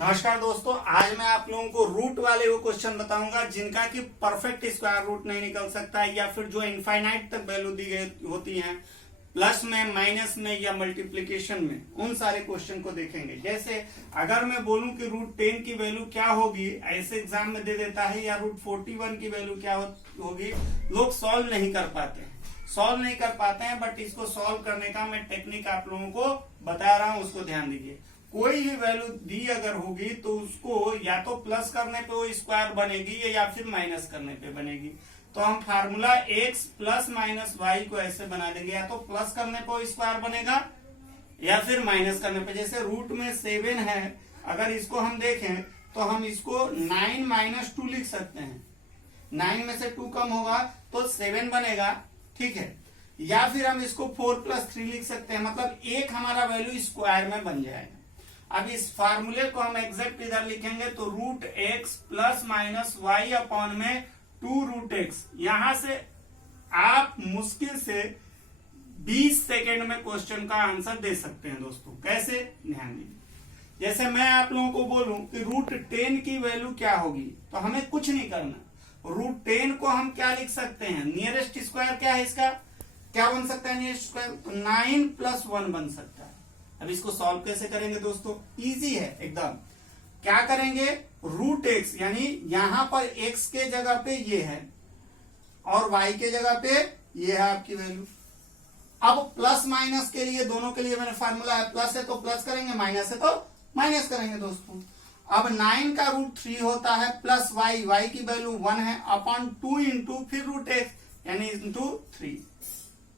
नमस्कार दोस्तों, आज मैं आप लोगों को रूट वाले वो क्वेश्चन बताऊंगा जिनका कि परफेक्ट स्क्वायर रूट नहीं निकल सकता है, या फिर जो इनफाइनाइट तक वैल्यू दी गई होती हैं प्लस में, माइनस में या मल्टीप्लीकेशन में, उन सारे क्वेश्चन को देखेंगे। जैसे अगर मैं बोलूं कि रूट 10 की वैल्यू क्या होगी, ऐसे एग्जाम में दे देता है, या रूट 41 की वैल्यू क्या होगी, लोग सॉल्व नहीं कर पाते हैं। बट इसको सॉल्व करने का मैं टेक्निक आप लोगों को बता रहा हूं, उसको ध्यान दीजिए। कोई भी वैल्यू दी अगर होगी तो उसको या तो प्लस करने पे वो स्क्वायर बनेगी या फिर माइनस करने पे बनेगी। तो हम formula x plus minus y को ऐसे बना देंगे, या तो प्लस करने पे वो स्क्वायर बनेगा या फिर माइनस करने पे। जैसे रूट में 7 है, अगर इसको हम देखें तो हम इसको 9 माइनस 2 लिख सकते हैं। 9 में से 2 कम होगा तो 7 बनेगा, ठीक है। या फिर हम इसको 4 प्लस 3 लिख सकते हैं, मतलब एक हमारा वैल्यू स्क्वायर में बन जाएगा। अब इस फार्मूले को हम एग्जैक्ट इधर लिखेंगे तो root x plus minus y upon में 2 रूट एक्स। यहां से आप मुश्किल से 20 सेकेंड में क्वेश्चन का आंसर दे सकते हैं दोस्तों। कैसे, ध्यान दीजिए। जैसे मैं आप लोगों को बोलूं कि रूट 10 की वैल्यू क्या होगी, तो हमें कुछ नहीं करना। रूट 10 को हम क्या लिख सकते हैं, नियरेस्ट स्क्वायर क्या है इसका, क्या बन सकता है नियरेस्ट स्क्वायर, तो 9 प्लस 1 बन सकता है। अब इसको सॉल्व कैसे करेंगे दोस्तों, इजी है एकदम। क्या करेंगे, रूट एक्स यानी यहां पर एक्स के जगह पे ये है और वाई के जगह पे ये है आपकी वैल्यू। अब प्लस माइनस के लिए, दोनों के लिए मैंने फार्मूला है, प्लस है तो प्लस करेंगे, माइनस है तो माइनस करेंगे दोस्तों। अब 9 का रूट 3 होता है प्लस वाई, वाई की वैल्यू 1 है, अपॉन 2 इंटू फिर रूट एक्स यानी इंटू 3।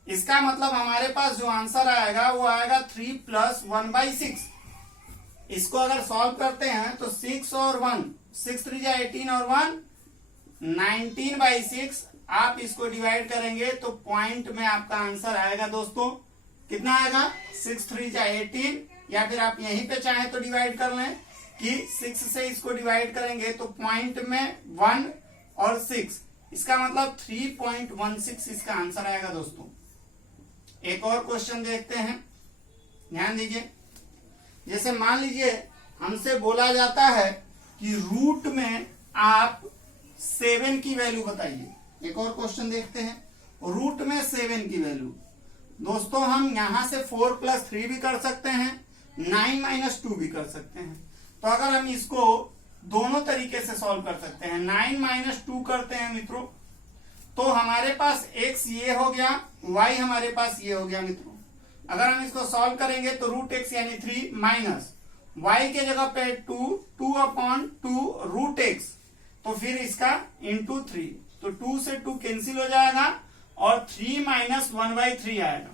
इसका मतलब हमारे पास जो आंसर आएगा वो आएगा 3 प्लस 1/6। इसको अगर सॉल्व करते हैं तो 6 और 1, 6 3 जा 18 और 1 19/6। आप इसको डिवाइड करेंगे तो पॉइंट में आपका आंसर आएगा दोस्तों, कितना आएगा, 6 3 जा 18, या फिर आप यहीं पे चाहें तो डिवाइड कर लें कि 6 से इसको डिवाइड करेंगे तो पॉइंट में 1 और 6, इसका मतलब 3.16 इसका आंसर आएगा दोस्तों। एक और क्वेश्चन देखते हैं, ध्यान दीजिए। जैसे मान लीजिए हमसे बोला जाता है कि रूट में आप 7 की वैल्यू बताइए। एक और क्वेश्चन देखते हैं, रूट में 7 की वैल्यू। दोस्तों हम यहां से 4 प्लस 3 भी कर सकते हैं, 9 माइनस 2 भी कर सकते हैं। तो अगर हम इसको दोनों तरीके से सॉल्व कर सकते हैं, 9 माइनस 2 करते हैं मित्रों, तो हमारे पास x ये हो गया, y हमारे पास ये हो गया मित्रों। अगर हम इसको सॉल्व करेंगे तो रूट x यानी 3 माइनस y के जगह पे 2 अपॉन 2 रूट x, तो फिर इसका इंटू 3, तो 2 से 2 कैंसिल हो जाएगा और 3 माइनस 1/3 आएगा।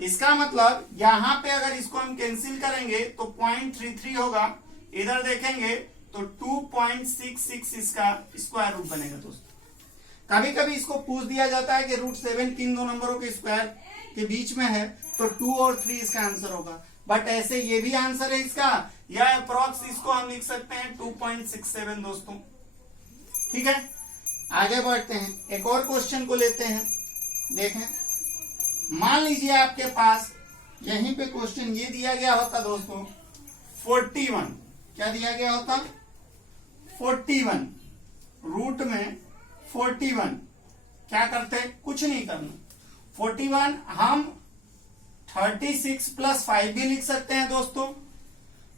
इसका मतलब यहां पे अगर इसको हम कैंसिल करेंगे तो 0.33 होगा, इधर देखेंगे तो 2.66 इसका स्क्वायर रूट बनेगा दोस्तों। कभी कभी इसको पूछ दिया जाता है कि रूट 7 किन दो नंबरों के स्क्वायर के बीच में है, तो 2 और 3 इसका आंसर होगा। बट ऐसे ये भी आंसर है इसका, या अप्रॉक्स इसको हम लिख सकते हैं 2.67 दोस्तों, ठीक है। आगे बढ़ते हैं, एक और क्वेश्चन को लेते हैं। देखें, मान लीजिए आपके पास यहीं पे क्वेश्चन ये दिया गया होता दोस्तों 41, क्या दिया गया होता, 41, रूट में 41 क्या करते, कुछ नहीं करना। 41 हम 36 प्लस 5 भी लिख सकते हैं दोस्तों,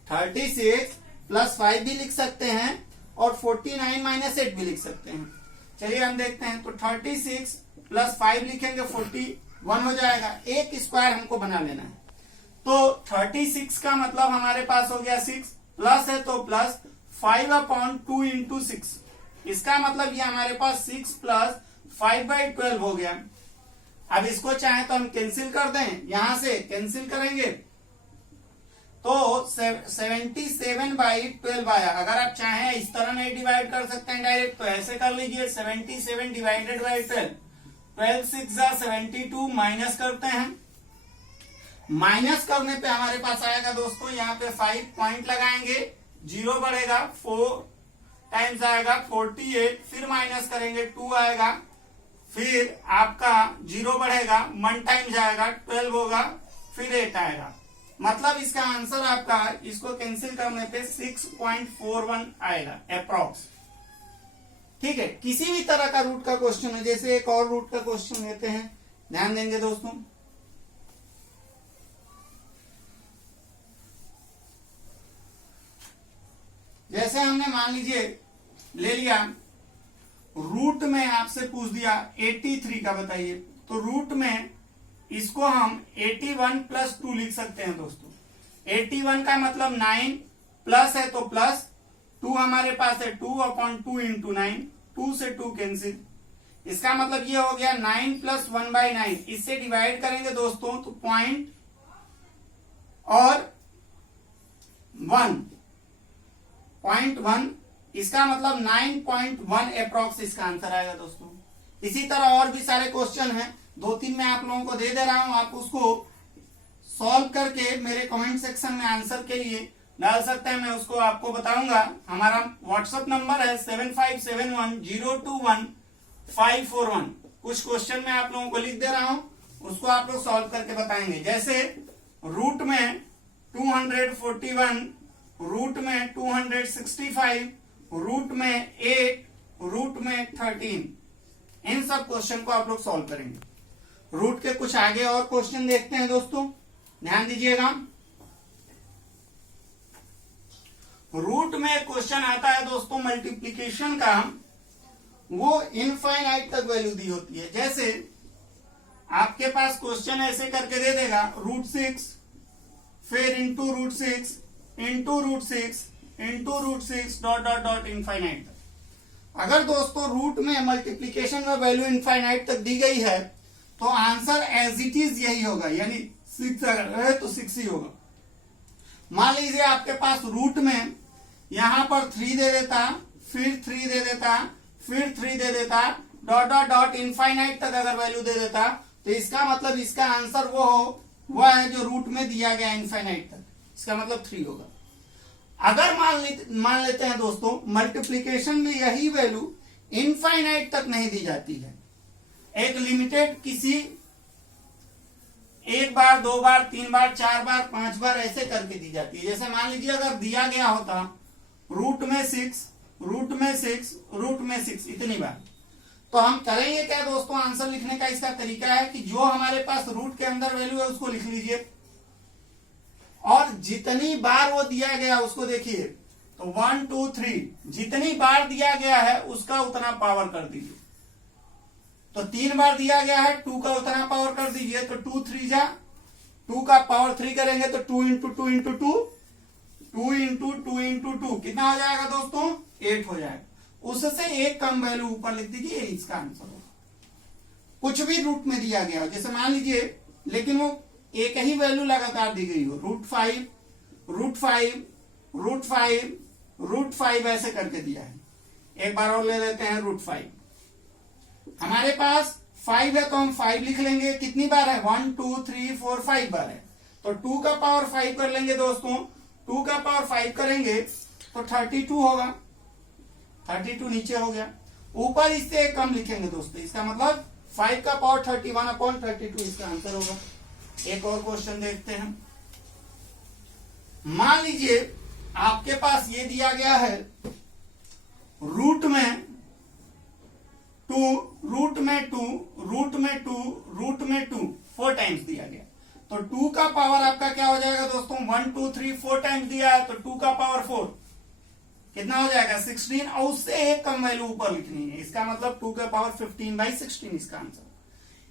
36 प्लस 5 भी लिख सकते हैं और 49 माइनस 8 भी लिख सकते हैं। चलिए हम देखते हैं, तो 36 प्लस 5 लिखेंगे 41 हो जाएगा। एक स्क्वायर हमको बना लेना है, तो 36 का मतलब हमारे पास हो गया 6, प्लस है तो प्लस 5 अपॉन 2 इंटू 6, इसका मतलब ये हमारे पास 6 प्लस 5/12 हो गया। अब इसको चाहे तो हम कैंसिल कर दें, यहां से कैंसिल करेंगे तो 77/12 आया। अगर आप चाहें इस तरह नहीं डिवाइड कर सकते हैं डायरेक्ट, तो ऐसे कर लीजिए 77 डिवाइडेड बाई 12, 12 6 जा 72, माइनस करते हैं। माइनस करने पे हमारे पास आएगा दोस्तों, यहाँ पे 5 पॉइंट लगाएंगे, 0 बढ़ेगा, 4 टाइम्स आएगा 48, फिर माइनस करेंगे 2 आएगा, फिर आपका 0 बढ़ेगा, 1 टाइम्स आएगा 12 होगा, फिर 8 आएगा। मतलब इसका आंसर आपका इसको कैंसिल करने पे 6.41 आएगा अप्रॉक्स। ठीक है, किसी भी तरह का रूट का क्वेश्चन है, जैसे एक और रूट का क्वेश्चन लेते हैं, ध्यान देंगे दोस्तों। जैसे हमने मान लीजिए ले लिया, रूट में आपसे पूछ दिया 83 का बताइए, तो रूट में इसको हम 81 प्लस 2 लिख सकते हैं दोस्तों। 81 का मतलब 9 प्लस है तो प्लस 2 हमारे पास है 2/2 इंटू 9, 2 से 2 कैंसिल। इसका मतलब ये हो गया 9 प्लस 1/9, इससे डिवाइड करेंगे दोस्तों तो पॉइंट और 1.1, इसका मतलब 9.1 अप्रॉक्स इसका आंसर आएगा दोस्तों। इसी तरह और भी सारे क्वेश्चन हैं, 2-3 मैं आप लोगों को दे रहा हूं, आप उसको सॉल्व करके मेरे कमेंट सेक्शन में आंसर के लिए डाल सकते हैं, मैं उसको आपको बताऊंगा। हमारा व्हाट्सएप नंबर है 7571021541। कुछ क्वेश्चन मैं आप लोगों को लिख दे रहा हूं, उसको आप लोग सॉल्व करके बताएंगे। जैसे रूट में 241, रूट में 265, रूट में 8, रूट में 13, इन सब क्वेश्चन को आप लोग सॉल्व करेंगे। रूट के कुछ आगे और क्वेश्चन देखते हैं दोस्तों, ध्यान दीजिएगा। रूट में क्वेश्चन आता है दोस्तों मल्टीप्लीकेशन का, वो इनफाइनाइट तक वैल्यू दी होती है। जैसे आपके पास क्वेश्चन ऐसे करके दे देगा √6, फिर into √6 into √6 into √6 dot dot dot infinite तक। अगर दोस्तों रूट में मल्टीप्लीकेशन में वैल्यू इनफाइनाइट तक दी गई है तो आंसर एज इट इज यही होगा, यानी 6 अगर है तो 6 ही होगा। मान लीजिए आपके पास रूट में यहां पर 3 दे देता, फिर 3 दे देता, फिर 3 दे देता, डॉट डॉट डॉट इनफाइनाइट तक अगर वैल्यू दे देता, तो इसका मतलब इसका आंसर वो है जो रूट में दिया गया इनफाइनाइट तक, इसका मतलब 3 होगा। अगर मान लेते हैं दोस्तों मल्टीप्लीकेशन में यही वैल्यू इनफाइनाइट तक नहीं दी जाती है, एक लिमिटेड किसी 1 बार 2 बार 3 बार 4 बार 5 बार ऐसे करके दी जाती है। जैसे मान लीजिए अगर दिया गया होता रूट में 6, रूट में 6, रूट में 6 इतनी बार, तो हम करेंगे क्या दोस्तों, आंसर लिखने का इसका तरीका है कि जो हमारे पास रूट के अंदर वैल्यू है उसको लिख लीजिए, और जितनी बार वो दिया गया उसको देखिए, तो 1 2 3 जितनी बार दिया गया है उसका उतना पावर कर दीजिए। तो 3 बार दिया गया है, 2 का उतना पावर कर दीजिए, तो 2 3 जा 2 का पावर 3 करेंगे तो 2 इंटू 2 इंटू 2, 2 इंटू 2 इंटू 2 कितना हो जाएगा दोस्तों, 8 हो जाएगा। उससे एक कम वैल्यू ऊपर लिख दीजिए, इसका आंसर होगा। कुछ भी रूट में दिया गया हो, जैसे मान लीजिए, लेकिन वो एक ही वैल्यू लगातार दी गई हो, √5, √5, √5, √5 ऐसे करके दिया है। एक बार और ले लेते हैं √5। हमारे पास 5 है तो हम 5 लिख लेंगे, कितनी बार है, 1 2 3 4 5 बार है, तो 2 का पावर 5 कर लेंगे दोस्तों, 2 का पावर 5 करेंगे तो 32 होगा, 32 नीचे हो गया। ऊपर इससे एक कम लिखेंगे दोस्तों, इसका मतलब 5 का पावर 31/32 इसका आंसर होगा। एक और क्वेश्चन देखते हैं। मान लीजिए आपके पास ये दिया गया है रूट में 2, रूट में 2, रूट में 2, रूट में 2 4 टाइम्स दिया गया, तो 2 का पावर आपका क्या हो जाएगा दोस्तों, 1 2 3 4 टाइम्स दिया है, तो 2 का पावर 4 कितना हो जाएगा, 16, और उससे एक कम वैल्यू ऊपर लिखनी है, इसका मतलब 2 का पावर 15/16 इसका आंसर।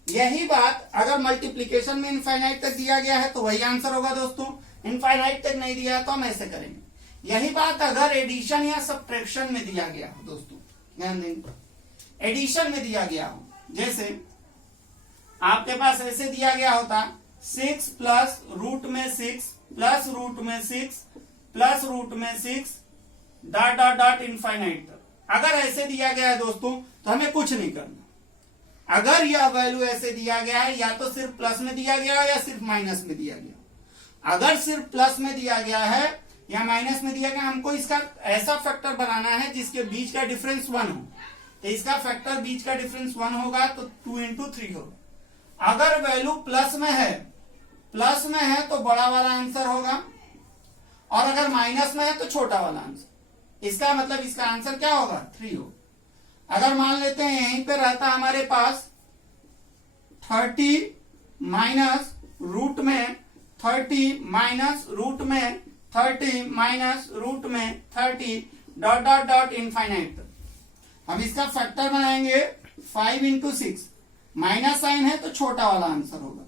यही बात अगर मल्टीप्लीकेशन में इनफाइनाइट तक दिया गया है तो वही आंसर होगा दोस्तों, इनफाइनाइट तक नहीं दिया है तो हम ऐसे करेंगे। यही बात अगर एडिशन या सब्ट्रैक्शन में दिया गया हो दोस्तों, ध्यान देंगे, एडिशन में दिया गया हो, जैसे आपके पास ऐसे दिया गया होता 6 प्लस रूट में 6 प्लस रूट में 6 प्लस रूट में 6 डॉट डॉट डॉट इनफाइनाइट तक, अगर ऐसे दिया गया है दोस्तों तो हमें कुछ नहीं करना। अगर यह वैल्यू ऐसे दिया गया है, या तो सिर्फ प्लस में दिया गया है या सिर्फ माइनस में दिया गया। अगर सिर्फ प्लस में दिया गया है या माइनस में दिया गया, हमको इसका ऐसा फैक्टर बनाना है जिसके बीच का डिफरेंस 1 हो, तो इसका फैक्टर बीच का डिफरेंस 1 होगा तो 2 इंटू 3 होगा। अगर वैल्यू प्लस में है, प्लस में है तो बड़ा वाला आंसर होगा, और अगर माइनस में है तो छोटा वाला आंसर। इसका मतलब इसका आंसर क्या होगा? 3 हो। अगर मान लेते हैं यहीं पे रहता हमारे पास 30 माइनस रूट में 30 माइनस रूट में 30 माइनस रूट में 30 डॉट डॉट डॉट इनफाइनाइट तक। हम इसका फैक्टर बनाएंगे 5 इंटू 6। माइनस साइन है तो छोटा वाला आंसर होगा,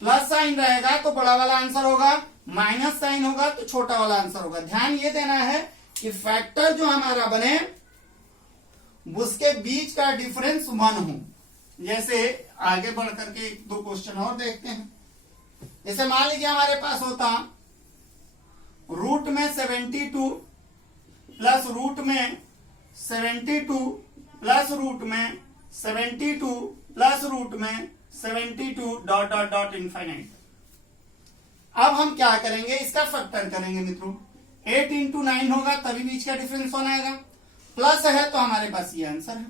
प्लस साइन रहेगा तो बड़ा वाला आंसर होगा, माइनस साइन होगा तो छोटा वाला आंसर होगा। ध्यान ये देना है कि फैक्टर जो हमारा बने उसके बीच का डिफरेंस 1 हो। जैसे आगे बढ़ करके 1-2 क्वेश्चन और देखते हैं। जैसे मान लीजिए हमारे पास होता रूट में 72 प्लस रूट में 72 प्लस रूट में 72 प्लस रूट में 72 डॉट डॉट डॉट इनफाइनाइट। अब हम क्या करेंगे? इसका फैक्टर करेंगे मित्रों। 8 इंटू 9 होगा तभी बीच का डिफरेंस 1 आएगा। प्लस है तो हमारे पास ये आंसर है।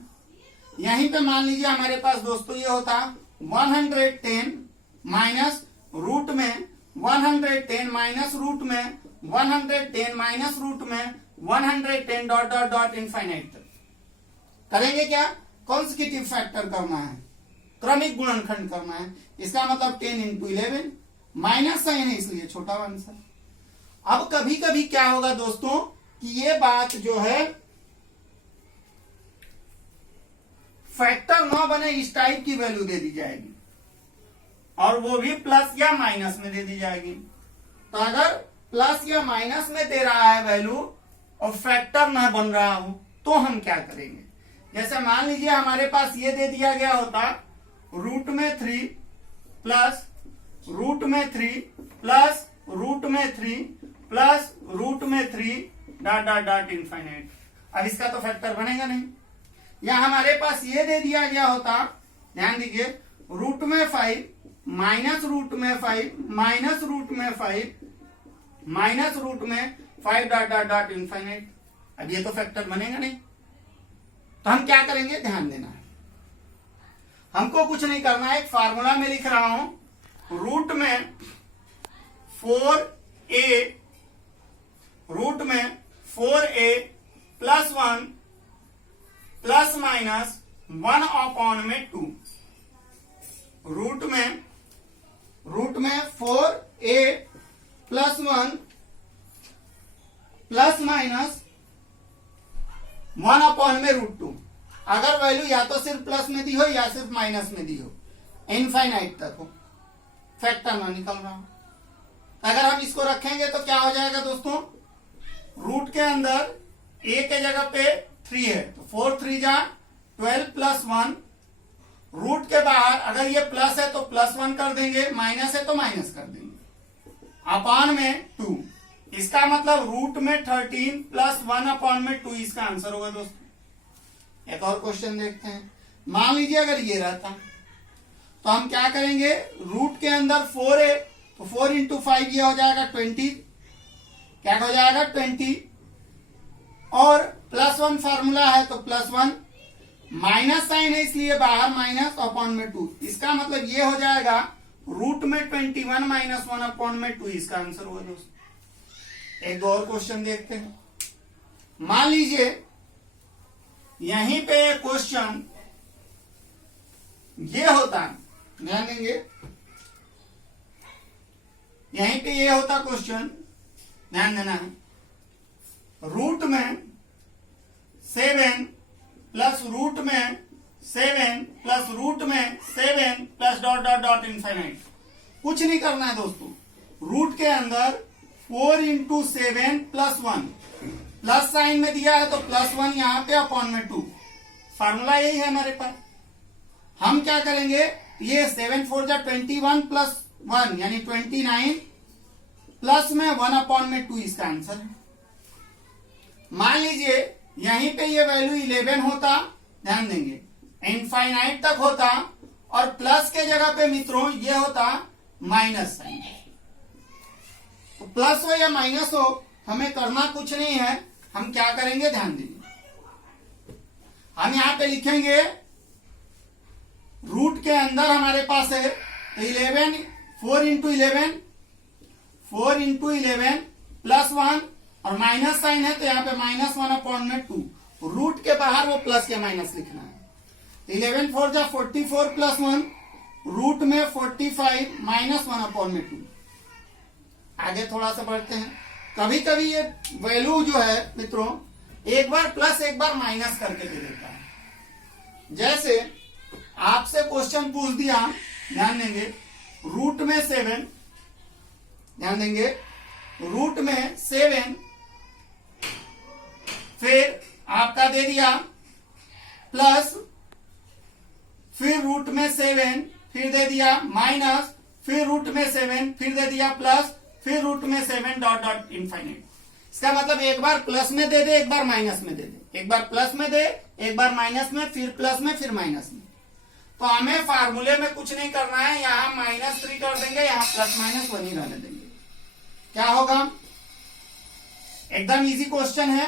यहीं पे मान लीजिए हमारे पास दोस्तों ये होता 110 माइनस रूट में 110 माइनस रूट में 110 माइनस रूट में 110 डॉट डॉट डॉट इनफाइनाइट तक। करेंगे क्या? कॉन्सेक्यूटिव फैक्टर करना है, क्रमिक गुणनखंड करना है। इसका मतलब 10 इंटू 11, माइनस साइन है इसलिए छोटा आंसर। अब कभी कभी क्या होगा दोस्तों कि ये बात जो है फैक्टर न बने इस टाइप की वैल्यू दे दी जाएगी, और वो भी प्लस या माइनस में दे दी जाएगी। तो अगर प्लस या माइनस में दे रहा है वैल्यू और फैक्टर न बन रहा हो तो हम क्या करेंगे? जैसे मान लीजिए हमारे पास ये दे दिया गया होता रूट में 3 प्लस रूट में 3 प्लस रूट में 3 प्लस रूट में 3 डॉट डॉट डॉट इनफाइनाइट। अब इसका तो फैक्टर बनेगा नहीं। या हमारे पास ये दे दिया गया होता, ध्यान दीजिए, रूट में 5 माइनस रूट में 5 माइनस रूट में 5 माइनस रूट में 5 डॉट डॉट डॉट इनफाइनाइट। अब ये तो फैक्टर बनेगा नहीं। तो हम क्या करेंगे? ध्यान देना है, हमको कुछ नहीं करना है। एक फार्मूला में लिख रहा हूं, रूट में 4a रूट में 4a plus 1 plus minus 1 upon में 2। रूट में 4a plus 1 plus minus 1 upon में रूट 2। अगर वैल्यू या तो सिर्फ प्लस में दी हो या सिर्फ माइनस में दी हो, इनफाइनाइट तक हो, फैक्टर ना निकल रहा हो। अगर हम इसको रखेंगे तो क्या हो जाएगा दोस्तों? रूट के अंदर a के जगह पे 3 है तो 4 3 जा 12 प्लस 1। रूट के बाहर अगर ये प्लस है तो प्लस 1 कर देंगे, माइनस है तो माइनस कर देंगे, अपॉन में 2। इसका मतलब रूट में 13 प्लस 1 अपॉन में 2 इसका आंसर होगा दोस्तों। एक और क्वेश्चन देखते हैं। मान लीजिए अगर ये रहता तो हम क्या करेंगे? रूट के अंदर 4 है तो 4 इंटू 5 ये हो जाएगा 20। क्या हो जाएगा? 20। और प्लस 1 फार्मूला है तो प्लस 1, माइनस साइन है इसलिए बाहर माइनस अपॉन में 2। इसका मतलब ये हो जाएगा रूट में 21 माइनस 1 अपॉन में 2 इसका आंसर होगा दोस्तों। एक दो और क्वेश्चन देखते हैं। मान लीजिए यहीं पे क्वेश्चन ये होता, ध्यान देंगे, यहीं पे ये होता क्वेश्चन, ध्यान देना है। रूट में 7 प्लस रूट में 7 प्लस रूट में 7 plus dot dot dot infinite. कुछ नहीं करना है दोस्तों। रूट के अंदर 4 इंटू 7 प्लस 1, प्लस साइन में दिया है तो प्लस 1 यहां पे अपॉन में 2। फार्मूला यही है हमारे पास। हम क्या करेंगे? ये 7 4 जा 21 प्लस 1 यानी 29 प्लस में 1 अपॉन में 2 इसका आंसर है। मान लीजिए यहीं पे ये वैल्यू 11 होता, ध्यान देंगे, इनफाइनाइट तक होता, और प्लस के जगह पे मित्रों ये होता माइनस साइन। तो प्लस हो या माइनस हो हमें करना कुछ नहीं है। हम क्या करेंगे? ध्यान दीजिए, हम यहां पे लिखेंगे रूट के अंदर हमारे पास है तो 11 4 इंटू 11 प्लस 1 और माइनस साइन है तो यहाँ पे -1/2 रूट के बाहर वो प्लस या माइनस लिखना है। 11 4 जा 44 प्लस 1 रूट में 45 -1/2। आगे थोड़ा सा बढ़ते हैं। कभी कभी ये वैल्यू जो है मित्रों एक बार प्लस एक बार माइनस करके दे देता है। जैसे आपसे क्वेश्चन पूछ दिया, ध्यान देंगे, रूट में 7, ध्यान देंगे, रूट में 7 फिर आपका दे दिया प्लस, फिर रूट में 7 फिर दे दिया माइनस, फिर रूट में 7 फिर दे दिया प्लस, फिर रूट में 7 डॉट डॉट इनफाइनाइट। इसका मतलब एक बार प्लस में दे दे, एक बार माइनस में दे दे, एक बार प्लस में दे, एक बार माइनस में, फिर प्लस में, फिर माइनस में। तो हमें फार्मूले में कुछ नहीं करना है, यहां -3 कर देंगे, यहां प्लस माइनस 1 ही रहने देंगे। क्या होगा? एकदम इजी क्वेश्चन है।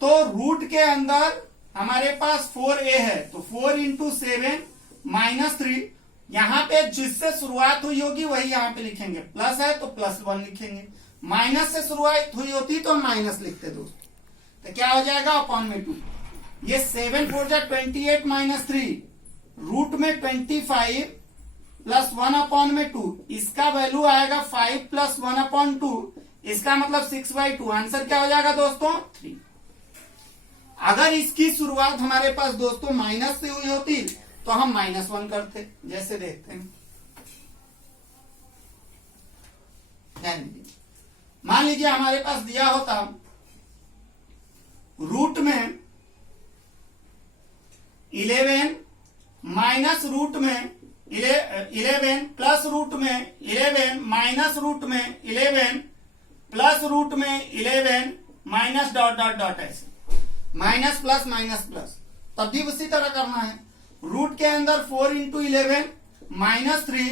तो रूट के अंदर हमारे पास 4a है तो 4 इंटू 7 -3, यहां पे जिससे शुरुआत हुई होगी वही यहां पे लिखेंगे। प्लस है तो +1 लिखेंगे, माइनस से शुरुआत हुई होती तो माइनस लिखते दोस्तों। तो क्या हो जाएगा? /2। ये 7 4 जा 28 -3 रूट में 25 प्लस 1/2, इसका वैल्यू आएगा 5 प्लस 1/2, इसका मतलब 6/2। आंसर क्या हो जाएगा दोस्तों? 3। अगर इसकी शुरुआत हमारे पास दोस्तों माइनस से हुई होती तो हम -1 करते। जैसे देखते हैं, ध्यान दीजिए, मान लीजिए हमारे पास दिया होता रूट में 11 माइनस रूट में 11 प्लस रूट में 11 माइनस रूट में 11 प्लस रूट में 11 माइनस डॉट डॉट डॉट, ऐसे माइनस प्लस माइनस प्लस। तब भी उसी तरह करना है। रूट के अंदर 4 इंटू 11 -3,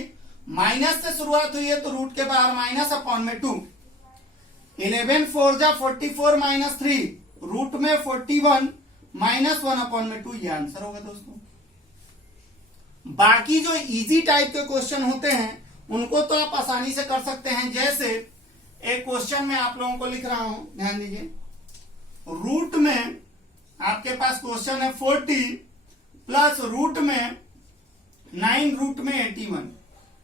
माइनस से शुरुआत हुई है तो रूट के बाहर -/2। 11 4 जा 44 -3 रूट में 41 -1/2, ये आंसर होगा दोस्तों। बाकी जो इजी टाइप के क्वेश्चन होते हैं उनको तो आप आसानी से कर सकते हैं। जैसे एक क्वेश्चन में आप लोगों को लिख रहा हूं, ध्यान दीजिए, रूट में आपके पास क्वेश्चन है 40 प्लस रूट में 9 रूट में 81,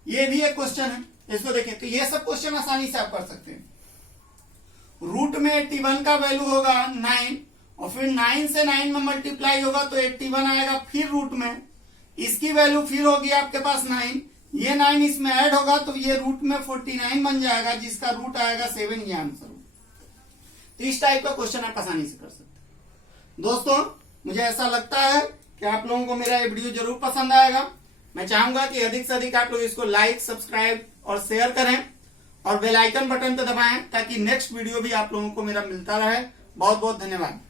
ये भी एक क्वेश्चन है। इसको देखें तो ये सब क्वेश्चन आसानी से आप कर सकते हैं। रूट में 81 का वैल्यू होगा 9 और फिर 9 से 9 में मल्टीप्लाई होगा तो 81 आएगा। फिर रूट में इसकी वैल्यू फिर होगी आपके पास 9, ये 9 इसमें ऐड होगा तो ये रूट में 49 बन जाएगा, जिसका रूट आएगा 7, ये आंसर होगा। तो इस टाइप का क्वेश्चन आप आसानी से कर सकते हैं। दोस्तों मुझे ऐसा लगता है कि आप लोगों को मेरा ये वीडियो जरूर पसंद आएगा। मैं चाहूंगा कि अधिक से अधिक आप लोग इसको लाइक, सब्सक्राइब और शेयर करें और बेल आइकन बटन पे दबाएं ताकि नेक्स्ट वीडियो भी आप लोगों को मेरा मिलता रहे। बहुत बहुत धन्यवाद।